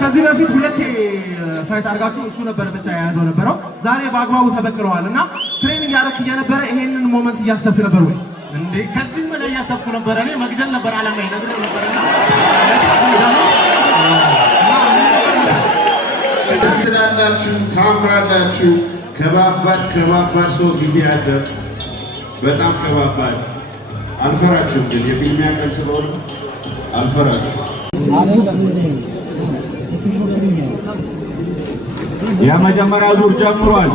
ከዚህ በፊት ሁለቴ ፋይት አድርጋችሁ እሱ ነበር ብቻ የያዘው ነበረው። ዛሬ በአግባቡ ተበቅለዋልና ትሬን እያደረክ እየነበረ ይሄንን ሞመንት እያሰብክ ነበር ወይ? እንዴ ከዚህ በላይ እያሰብኩ ነበር። እኔ መግደል ነበር አላማዬ ነበር ነበርና ትላላችሁ፣ ታምራላችሁ። ከባባድ ሰው ፊት ያለ በጣም ከባባድ አልፈራችሁም። ግን የፊልሚያ ቀን ስለሆነ አልፈራችሁም። የመጀመሪያ ዙር ጀምሯል።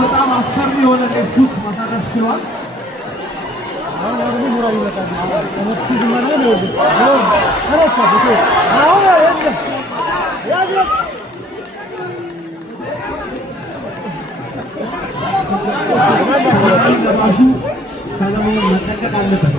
በጣም አስፈሪ የሆነ ሌፍቱክ ማሳረፍ ችሏል። ሰለሞን መጠንቀቅ አለበት።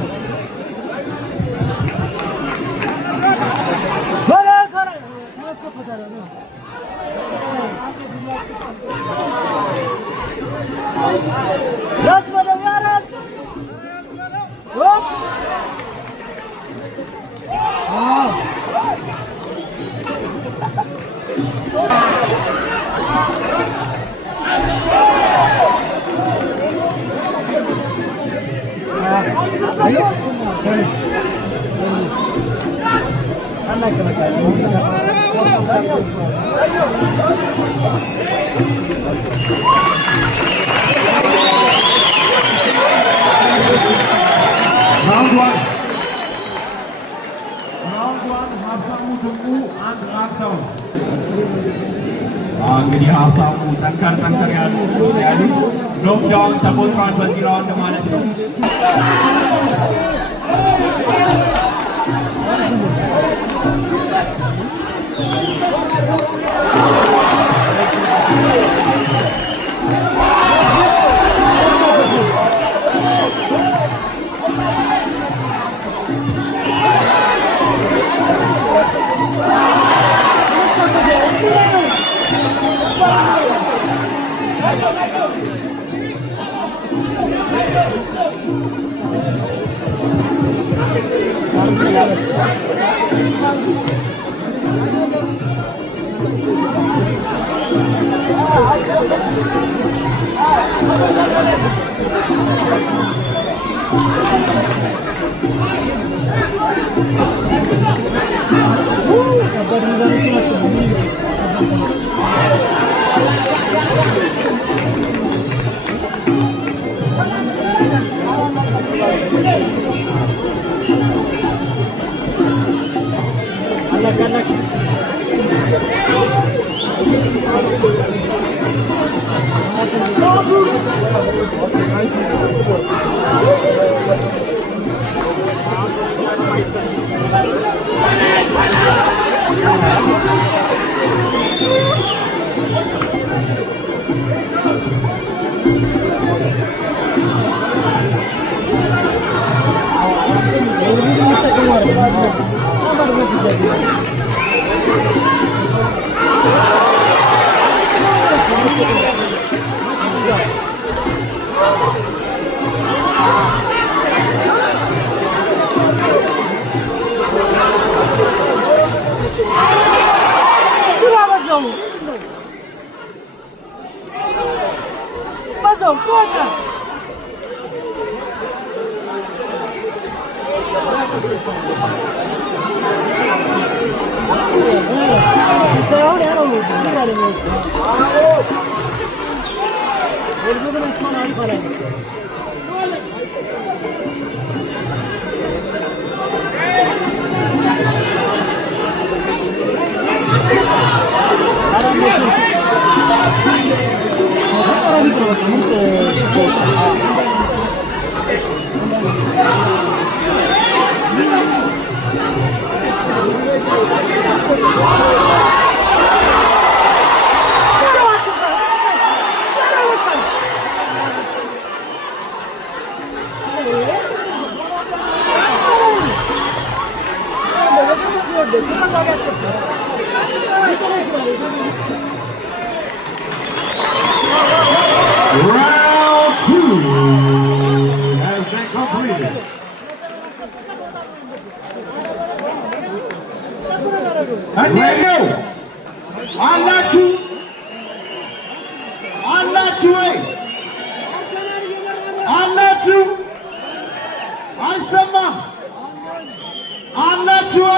Round one, ሀብታሙ ድንቁ አንድ ናክዳውን። እንግዲህ ሀብታሙ ጠንከር ያሉት ኖክዳውን ተቆጥሯል በዚህ ራውንድ ማለት ነው። Round 2 has been completed. And there you go. Alachu. Asama. Alachu.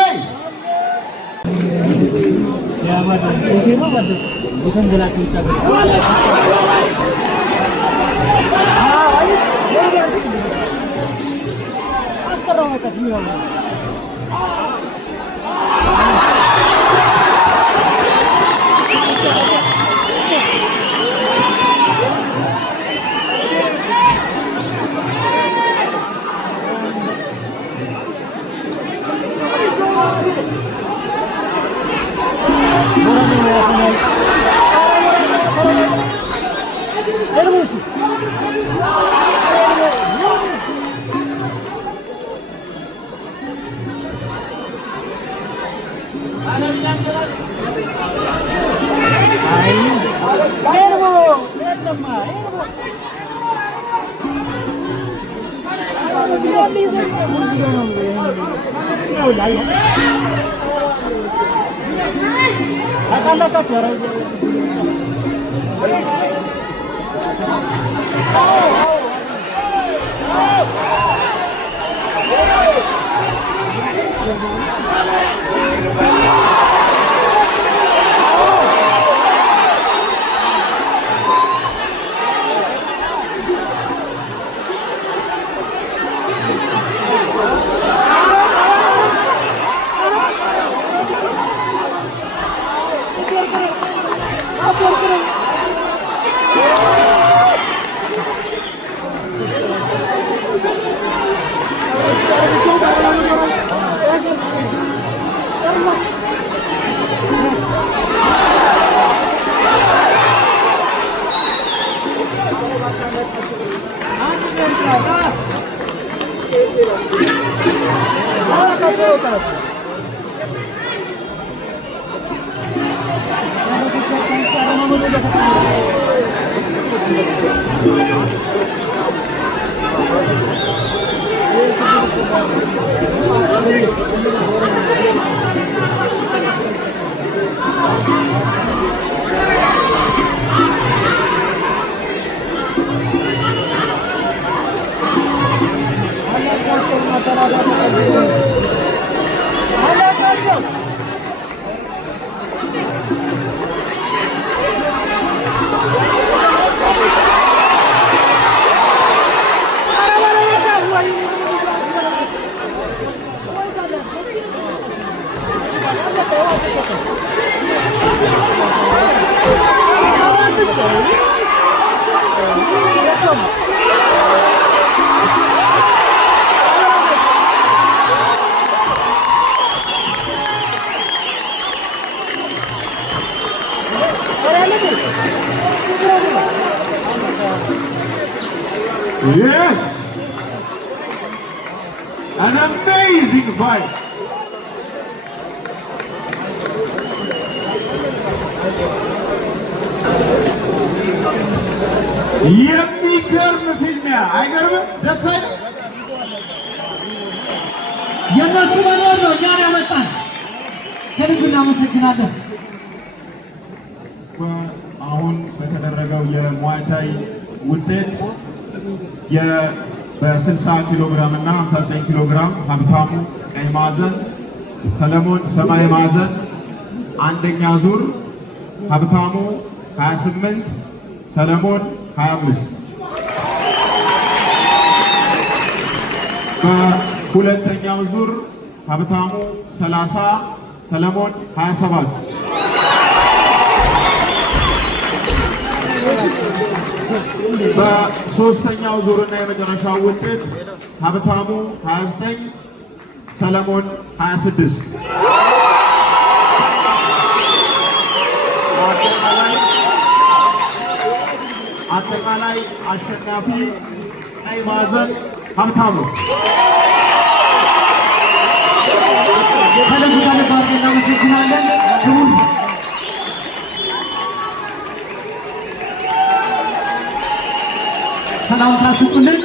Yes! An amazing fight! የሚገርም ፊልሚያ አይገርምም? ደስ አይልም? የነሱ መኖር ነው እኛን ያመጣን። ከልብ እናመሰግናለን። አሁን በተደረገው የሙay thai ውጤት በ60 ኪሎ ግራም እና 59 ኪሎ ግራም ሀብታሙ ቀይ ማዕዘን፣ ሰለሞን ሰማያዊ ማዕዘን አንደኛ ዙር ሀብታሙ 28 ሰለሞን 25። በሁለተኛው ዙር ሀብታሙ 30 ሰለሞን 27። በሶስተኛው ዙርና የመጨረሻው ውጤት ሀብታሙ 29 ሰለሞን 26። አጠቃላይ አሸናፊ ቀይ ማዕዘን ሀብታሙ። ከልብ እናመሰግናለን። ክቡር ሰላምታ ስጡልን።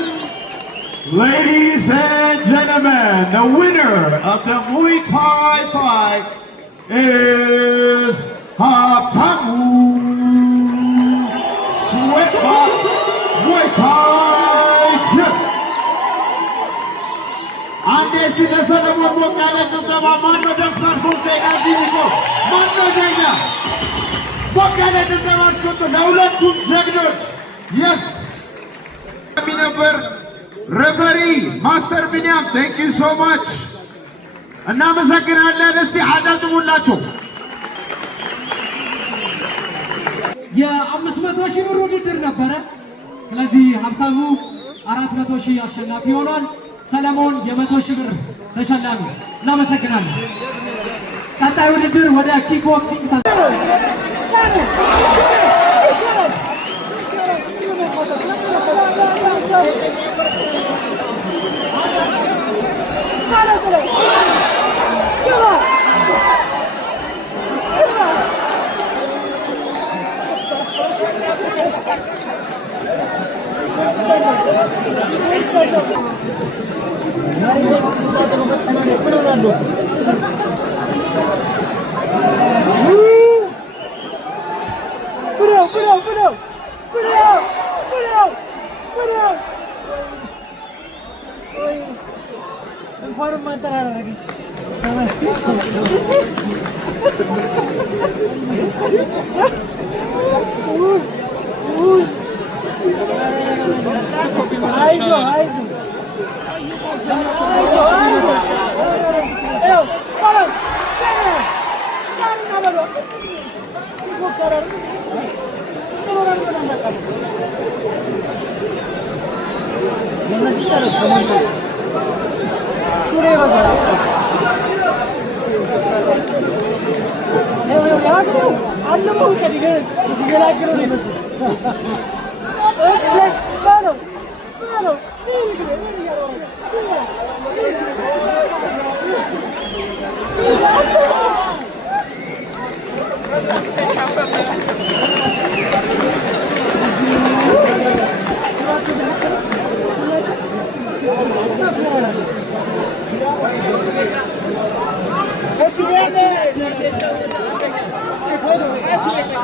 Ladies and gentlemen, the winner of the Muay Thai fight is Habtamu Sweatbox Muay Thai Gym. አንዴስቲ ለሰለሞን ሞቅ ያለ ጭብጨባ። ማነው ደፍተር ሶስት ጋዚኒኮ ማነው ጀግና? ሞቅ ያለ ጭብጨባ ስጡ ለሁለቱም ጀግኖች። የስ ነበር ሬፈሪ ማስተር ቢኒያም ቴንክ ዩ ሶ ማች እናመሰግናለን። እስቲ አጨብጭቡላቸው። የ500,000 ብር ውድድር ነበረ። ስለዚህ ሀብታሙ 400,000 አሸናፊ ሆኗል። ሰለሞን የ100,000 ብር ተሸላሚ። እናመሰግናለን። ቀጣይ ውድድር ወደ ኪክ ቦክሲንግ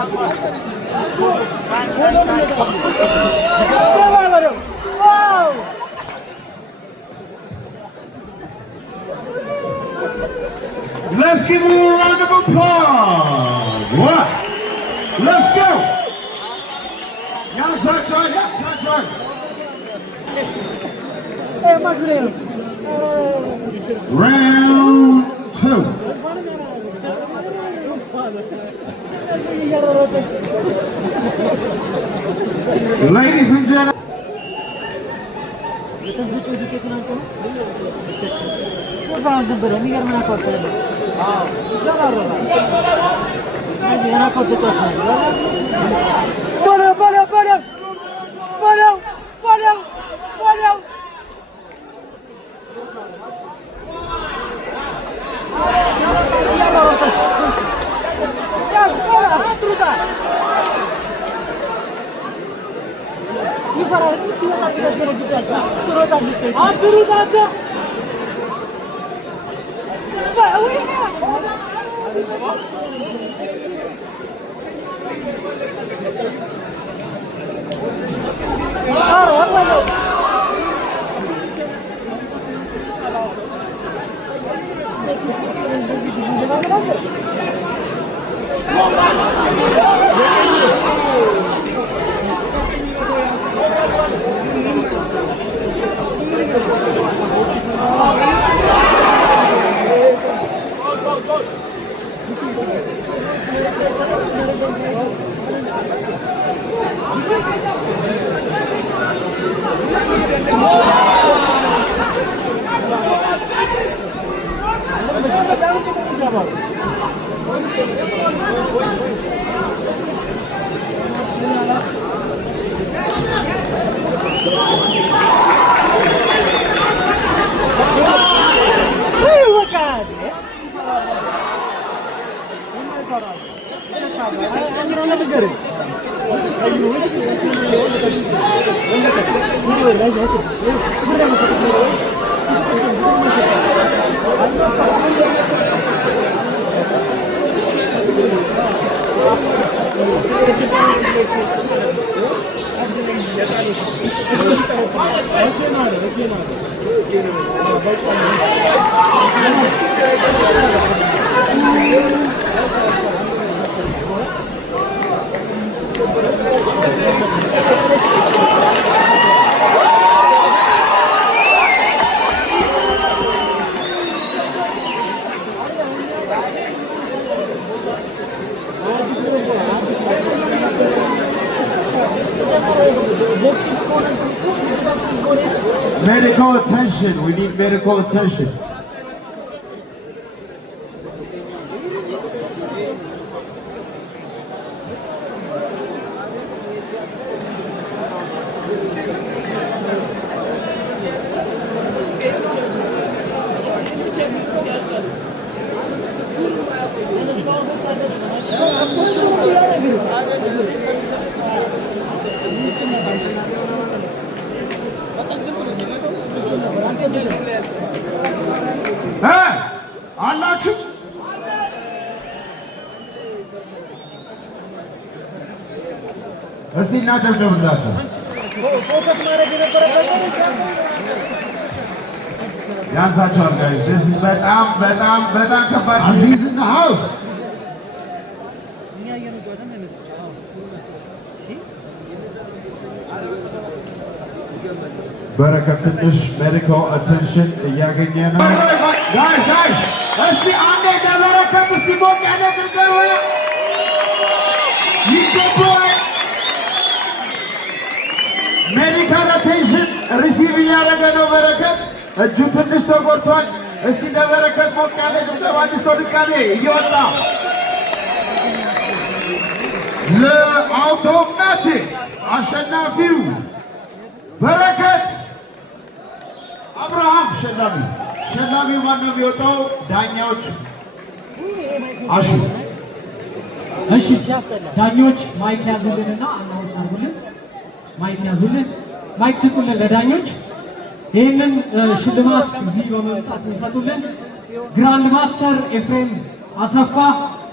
Let's give him a round of applause. What? Let's go. Yansachan. Round 2. Ladies and gentlemen. Medical attention. We need medical attention. አላችሁ እስቲ እናጨብጭብላችሁ። ያንሳቸዋል ጋይስ። this is በጣም ከባድ አዚዝ እና ሀውስ በረከት ትንሽ ሜዲካል አቴንሽን እያገኘ ነው። ጋይስ እስቲ አንዴ ለበረከት እስቲ ሞቅ ያለ ጭብጨባ ይገባዋል። ሜዲካል አቴንሽን ሪሲቭ እያደረገ ነው። በረከት እጁ ትንሽ ተጎድቷል። እስቲ ለበረከት ሞቅ ያለ ጭብጨባ አንስቶ ድጋሜ እየወጣ ለአውቶማቲክ አሸናፊው በረከት አብርሃም ሸላሚ ማነው የሚወጣው? ዳኛዎች አሹ። እሺ ዳኞች ማይክ ያዙልንና አናውንስ አድርጉልን። ማይክ ያዙልን፣ ማይክ ስጡልን ለዳኞች። ይህንን ሽልማት እዚህ በመምጣት የሚሰጡልን ግራንድ ማስተር ኤፍሬም አሰፋ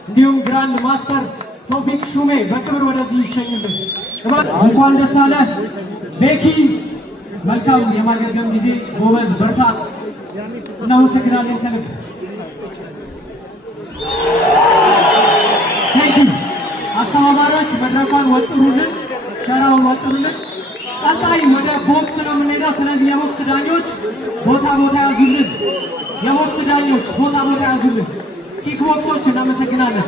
እንዲሁም ግራንድ ማስተር ቶፊቅ ሹሜ በክብር ወደዚህ ይሸኝልን። እንኳን ደስ አለ ቤኪ። መልካም የማገገም ጊዜ። ጎበዝ በርታ። እናመሰግናለን ከልብ ቴንኪ። አስተባባሪዎች መድረኳን ወጥሩልን፣ ሸራውን ወጥሩልን። ቀጣይ ወደ ቦክስ ነው የምንሄደው። ስለዚህ የቦክስ ዳኞች ቦታ ያዙልን። የቦክስ ዳኞች ቦታ ያዙልን። ኪክ ቦክሶች እናመሰግናለን።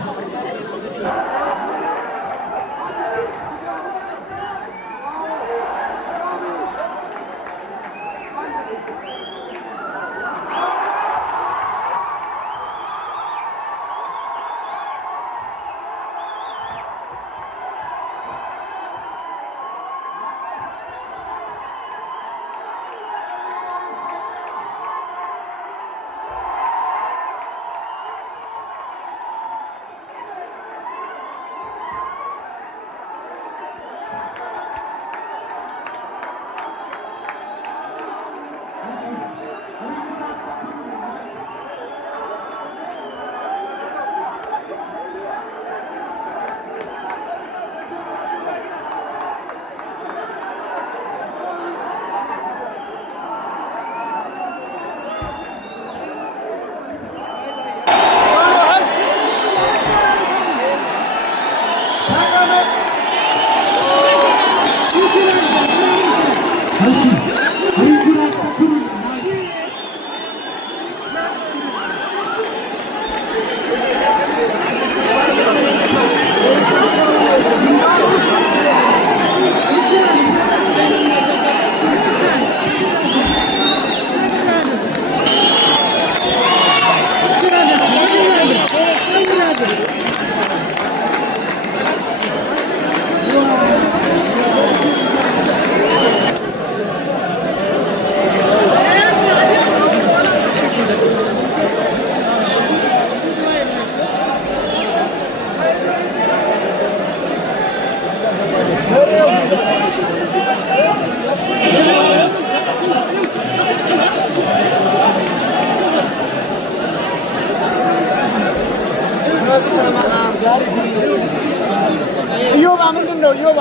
ኢዮባ ምንድን ነው? ኢዮባ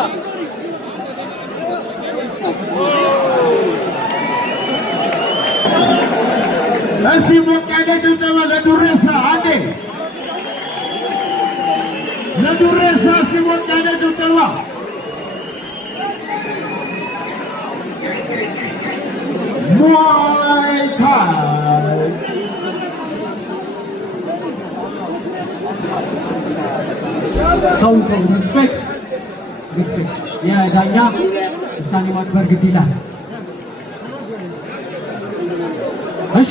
እስቲ ሞቅ ያለ ጭብጨባ ለዱሬሳ አንዴ፣ ለዱሬሳ እስቲ ሞቅ ያለ ጭብጨባ። ሙዋይ ታይ ተው ሪስፔክት የዳኛ ውሳኔ ማክበር ግድ ይላል። እሺ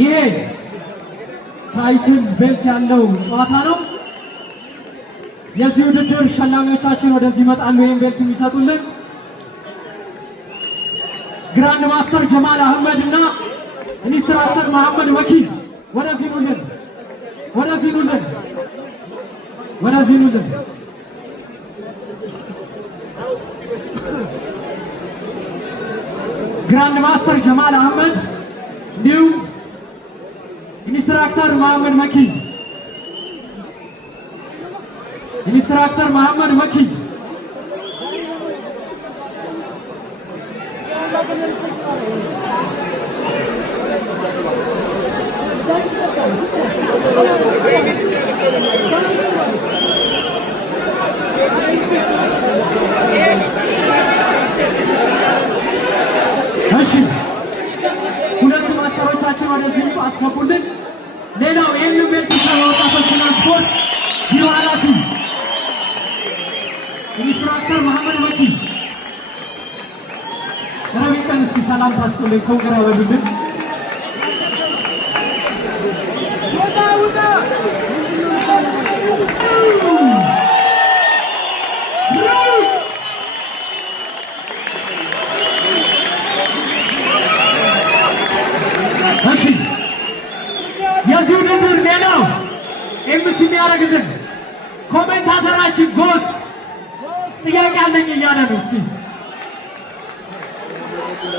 ይሄ ታይትል ቤልት ያለው ጨዋታ ነው። የዚህ ውድድር ሸላሚዎቻችን ወደዚህ ይመጣሉ። ይሄን ቤልት የሚሰጡልን ግራንድ ማስተር ጀማል አህመድ እና ኢንስትራክተር መሐመድ ወኪል ወደዚህ ኑልን። ግራንድ ማስተር ጀማል አህመድ እንዲሁም ኢንስትራክተር መሐመድ መኪ እሺ ሁለቱ ማስተሮቻችን ወደዚህ አስገቡልን። ሌላው ይህንን ቤት ሰራ ወጣቶችና ስፖርት ቢሮ ኃላፊ ኢንስትራክተር መሐመድ መኪ ረቢቀን እስቲ ሰላም ታስጡልኝ። ኮንግራ በሉልን። እሺ የዚህ ውድድር ሌላው ኤምሲ የሚያደርግልን ኮሜንታተራችን ጎስት ጥያቄ አለኝ እያለ ነው። እስቲ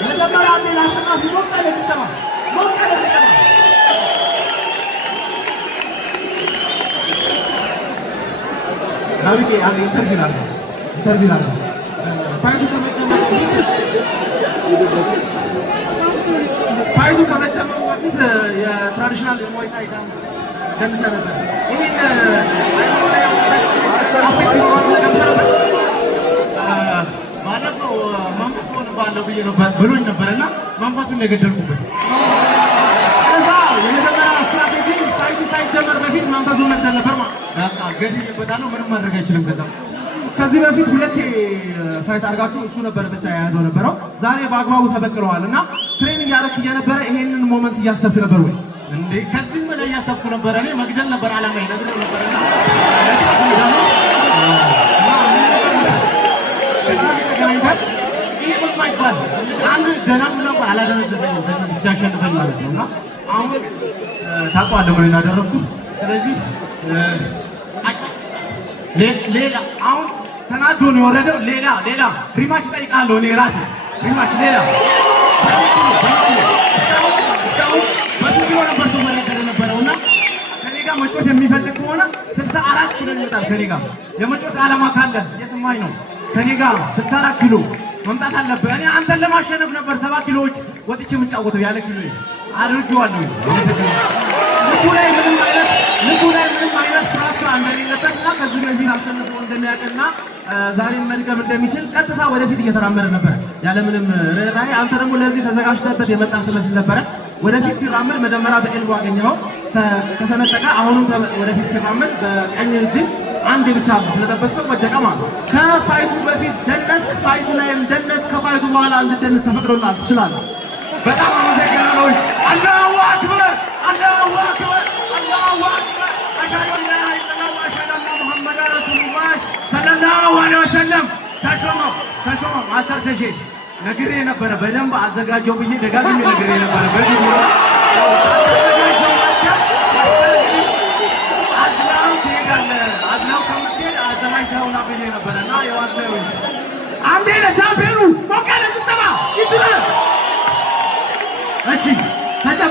መጀመሪያ አንዴ ለአሸናፊ ሞቅ ያለ ጭብጨባ። ዳዊት አንድ ኢንተርቪው አለ ፋይቱ ከመጀመሩ በፊት የትራዲሽናል ሙዋይ ታይ ዳንስ ደንሰ ነበር። ይሄን ባለፈው መንፈስ ሆነባለሁ ብዬ ነበር ብሎኝ ነበርና መንፈሱን የገደልኩበት ከዛ የመጀመሪያ ስትራቴጂ ፋይቱ ሳይጀመር በፊት መንፈሱን መግደል ነበር ማለት በቃ ገድዬበታለሁ። ምንም ማድረግ አይችልም። ከዚህ በፊት ሁለቴ ፋይት አድርጋችሁ እሱ ነበር ብቻ የያዘው ነበረው። ዛሬ በአግባቡ ተበቅለዋል እና ትሬን እያደረክ እየነበረ ይሄንን ሞመንት እያሰብክ ነበር ወይ? እንዴ ከዚህም በላይ እያሰብኩ ነበር። እኔ መግደል ነበር ዓላማዬ ነግሬው ነበርና አንድ ደህና ብሎ አላደነዘዘኝም ሲያሸንፈኝ ማለት ነው። እና አሁን ታውቀዋለህ ምን እንዳደረግኩት። ስለዚህ ሌላ አሁን ተናዶ ነው የወረደው። ሌላ ሪማች ጠይቃለሁ እኔ ራሴ ሪማች ሌላ እስካሁን በስንት ኪሎ ነበር ሲወዳደር የነበረውና ከኔ ጋር መጮት የሚፈልግ ከሆነ 64 ኪሎ ይመጣል። ከኔ ጋር የመጮት ዓላማ ካለ እየሰማኝ ነው። ከኔ ጋር 64 ኪሎ መምጣት አለብህ። እኔ አንተን ለማሸነፍ ነበር 7 ኪሎዎች ወጥቼ የምጫወተው ያለ ኪሎ አድርጌዋለሁ። ልቡ ላይ ምንም አይነት ፍራቻ እንደሌለበትና ከዚህ በፊት አሸንፎ እንደሚያውቅና ዛሬም መድገም እንደሚችል ቀጥታ ወደፊት እየተራመደ ነበር ያለምንም ርኅራኄ። አንተ ደግሞ ለዚህ ተዘጋጅተበት የመጣህ ትመስል ነበረ። ወደፊት ሲራመድ መጀመሪያ በኤልቦ አገኘኸው ተሰነጠቀ። አሁንም ወደፊት ሲራመድ በቀኝ እጅ አንድ ብቻ ስለጠበስከው ወደቀ ማለት። ከፋይቱ በፊት ደነስክ፣ ፋይቱ ላይም ደነስክ። ከፋይቱ በኋላ እንድትደንስ ተፈቅዶልሃል። ትችላለህ። በጣም አመሰግናለሁ። አላሁ አክበር፣ አላሁ አክበር፣ አላሁ አክበር። አሽሀዱ አን ላ ኢላሀ ኢለላህ ወአሽሀዱ አነ ሙሐመደን ረሱሉላህ ሰለላሁ ዐለይሂ ወሰለም። ተሾመ ማስተር ተሼ ነግሬ ነበረ። በደንብ አዘጋጀው ብዬ ደጋግሜ ነግሬ ነበረ። በቪዲዮ አዝናው ትሄዳለህ፣ አዝናው ከምትሄድ አዘጋጅተውና ብዬ ነበረና የዋዝናው አንዴ ለቻምፒዮኑ ሞቅ ያለ ጭብጨባ ይችላል። እሺ ተጨበ